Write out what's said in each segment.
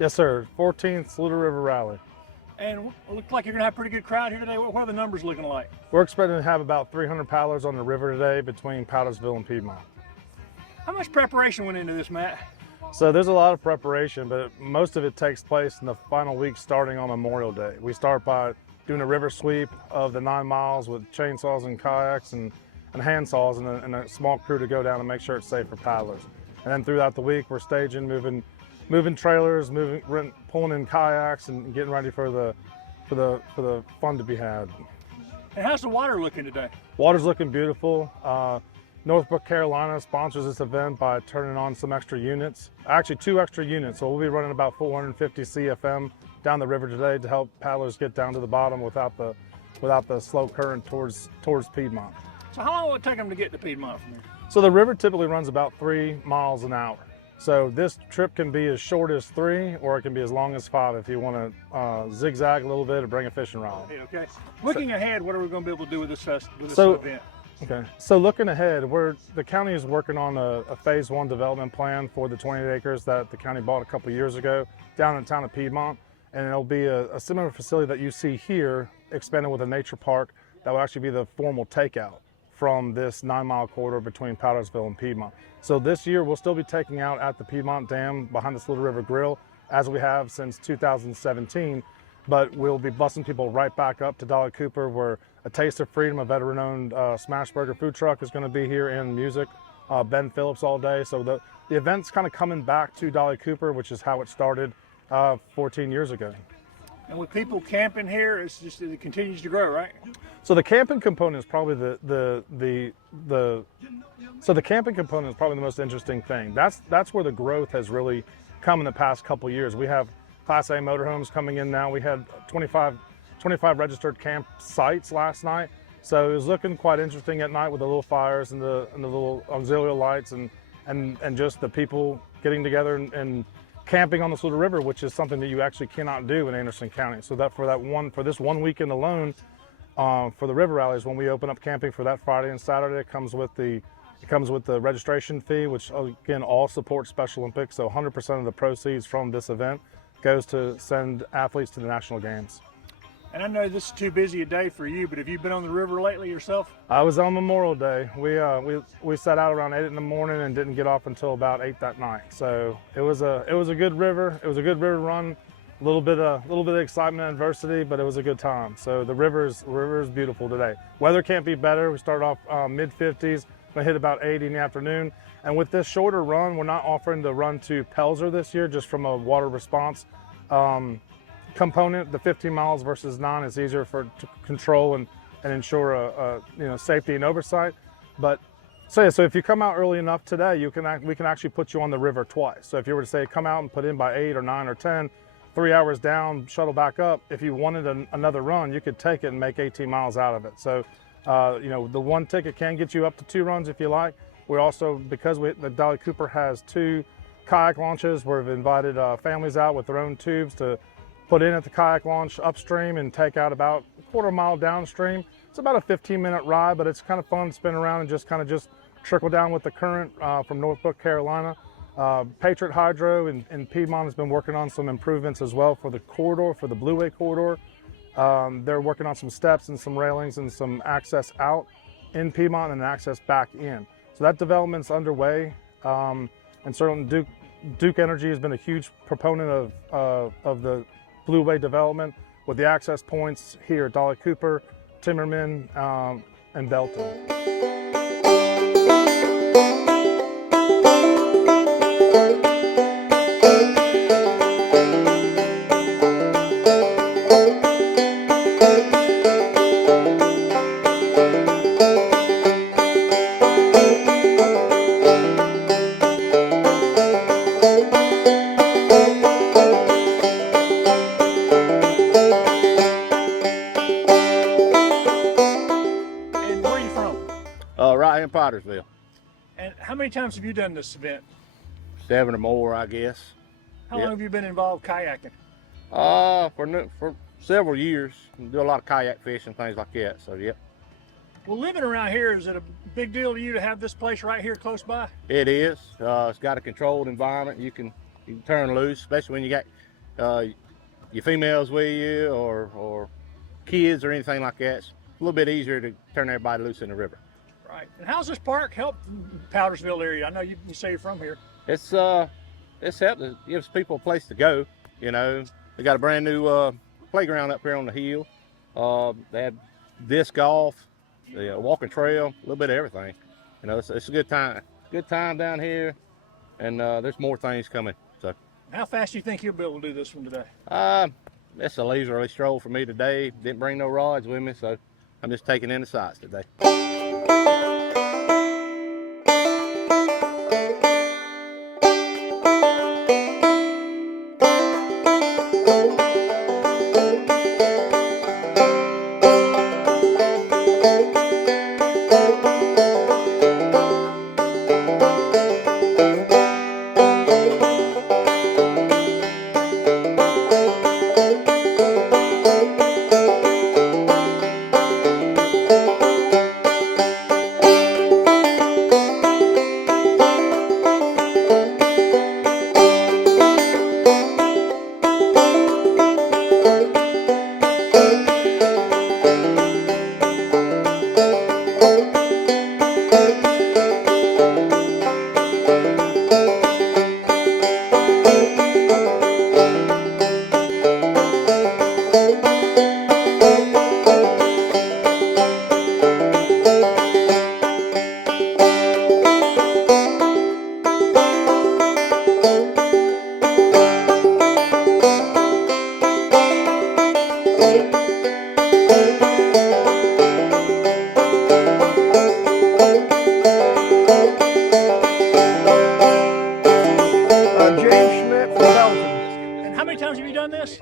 Yes, sir. 14th Saluda River Rally. And it looks like you're going to have a pretty good crowd here today. What are the numbers looking like? We're expecting to have about 300 paddlers on the river today between Powdersville and Piedmont. How much preparation went into this, Matt? So there's a lot of preparation, but most of it takes place in the final week starting on Memorial Day. We start by doing a river sweep of the 9 miles with chainsaws and kayaks and hand saws and a small crew to go down and make sure it's safe for paddlers. And then throughout the week, we're staging, moving trailers, pulling in kayaks and getting ready for the fun to be had. And how's the water looking today? Water's looking beautiful. North Carolina sponsors this event by turning on some extra units, actually 2 extra units. So we'll be running about 450 CFM down the river today to help paddlers get down to the bottom without the slow current towards Piedmont. So how long will it take them to get to Piedmont from here? So the river typically runs about 3 miles an hour. So this trip can be as short as 3, or it can be as long as 5 if you want to zigzag a little bit or bring a fishing rod. Okay. Looking ahead, what are we going to be able to do with this event? Okay. So looking ahead, the county is working on a phase 1 development plan for the 28 acres that the county bought a couple years ago down in the town of Piedmont. And it'll be a similar facility that you see here, expanded with a nature park that will actually be the formal takeout from this 9-mile corridor between Powdersville and Piedmont. So this year we'll still be taking out at the Piedmont Dam behind the Saluda River Grill, as we have since 2017, but we'll be busing people right back up to Dolly Cooper, where A Taste of Freedom, a veteran-owned smash burger food truck, is going to be here, and music, Ben Phillips all day. So the event's kind of coming back to Dolly Cooper, which is how it started 14 years ago. And with people camping here, it continues to grow, right? So the camping component is probably the camping component is probably the most interesting thing. That's where the growth has really come in the past couple years. We have Class A motorhomes coming in now. We had 25 registered camp sites last night. So it was looking quite interesting at night with the little fires and the little auxiliary lights and just the people getting together and camping on the Saluda River, which is something that you actually cannot do in Anderson County. So that for this one weekend alone, for the river rallies, when we open up camping for that Friday and Saturday, it comes with the registration fee, which again all supports Special Olympics. So 100% of the proceeds from this event goes to send athletes to the national games. And I know this is too busy a day for you, but have you been on the river lately yourself? I was on Memorial Day. We set out around 8 in the morning and didn't get off until about 8 that night. So it was a good river. It was a good river run. A little bit of excitement and adversity, but it was a good time. So the river is beautiful today. Weather can't be better. We started off mid-50s. Gonna hit about 80 in the afternoon. And with this shorter run, we're not offering the run to Pelzer this year, just from a water response component. The 15 miles versus 9 is easier to control and ensure safety and oversight. But so if you come out early enough today, we can actually put you on the river twice. So if you were to say come out and put in by 8 or 9 or 10, 3 hours down, shuttle back up. If you wanted another run, you could take it and make 18 miles out of it. So the one ticket can get you up to 2 runs if you like. We're also, because the Dolly Cooper has 2 kayak launches, we've invited families out with their own tubes to put in at the kayak launch upstream and take out about a quarter mile downstream. It's about a 15-minute ride, but it's kind of fun to spin around and just trickle down with the current from North Carolina. Patriot Hydro in Piedmont has been working on some improvements as well for the corridor, for the Blueway corridor. They're working on some steps and some railings and some access out in Piedmont and access back in. So that development's underway, and certainly Duke Energy has been a huge proponent of the Blueway development with the access points here at Dolly Cooper, Timmerman, and Belton. Right in Pottersville. And how many times have you done this event? 7 or more, I guess. How long have you been involved kayaking? For several years. Do a lot of kayak fishing, things like that. So, yep. Well, living around here, is it a big deal to you to have this place right here close by? It is. It's got a controlled environment. You can turn loose, especially when you got your females with you or kids or anything like that, it's a little bit easier to turn everybody loose in the river. Right. And how's this park help Powdersville area? I know you say you're from here. It's helped. It gives people a place to go. You know, they got a brand new playground up here on the hill. They had disc golf, the walking trail, a little bit of everything. You know, it's a good time. Good time down here, and there's more things coming. So, How fast do you think you'll be able to do this one today? it's a leisurely stroll for me today. Didn't bring no rods with me, so I'm just taking in the sights today.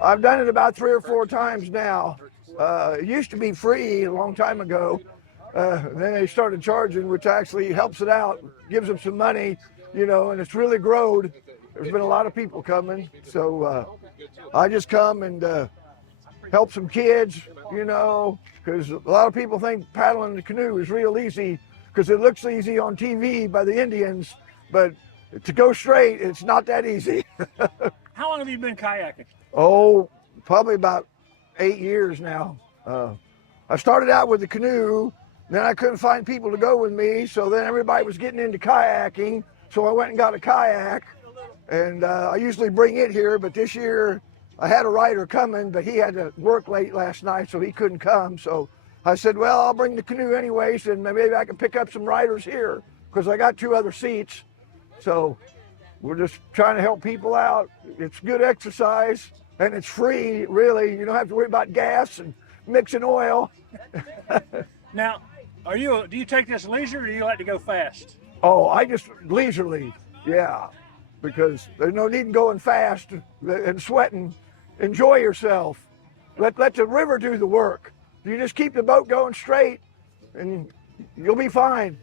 I've done it about 3 or 4 times now. It used to be free a long time ago. Then they started charging, which actually helps it out, gives them some money, you know, and it's really growed. There's been a lot of people coming. So I just come and help some kids, you know, because a lot of people think paddling the canoe is real easy because it looks easy on TV by the Indians, but to go straight, it's not that easy. How long have you been kayaking? Oh, probably about 8 years now. I started out with the canoe, then I couldn't find people to go with me, so then everybody was getting into kayaking, so I went and got a kayak, and I usually bring it here, but this year I had a rider coming, but he had to work late last night, so he couldn't come, so I said, well, I'll bring the canoe anyways, and maybe I can pick up some riders here, because I got 2 other seats, so we're just trying to help people out. It's good exercise, and it's free, really. You don't have to worry about gas and mixing oil. Now, do you take this leisure, or do you like to go fast? Oh, I just leisurely, yeah, because there's no need in going fast and sweating. Enjoy yourself. Let the river do the work. You just keep the boat going straight, and you'll be fine.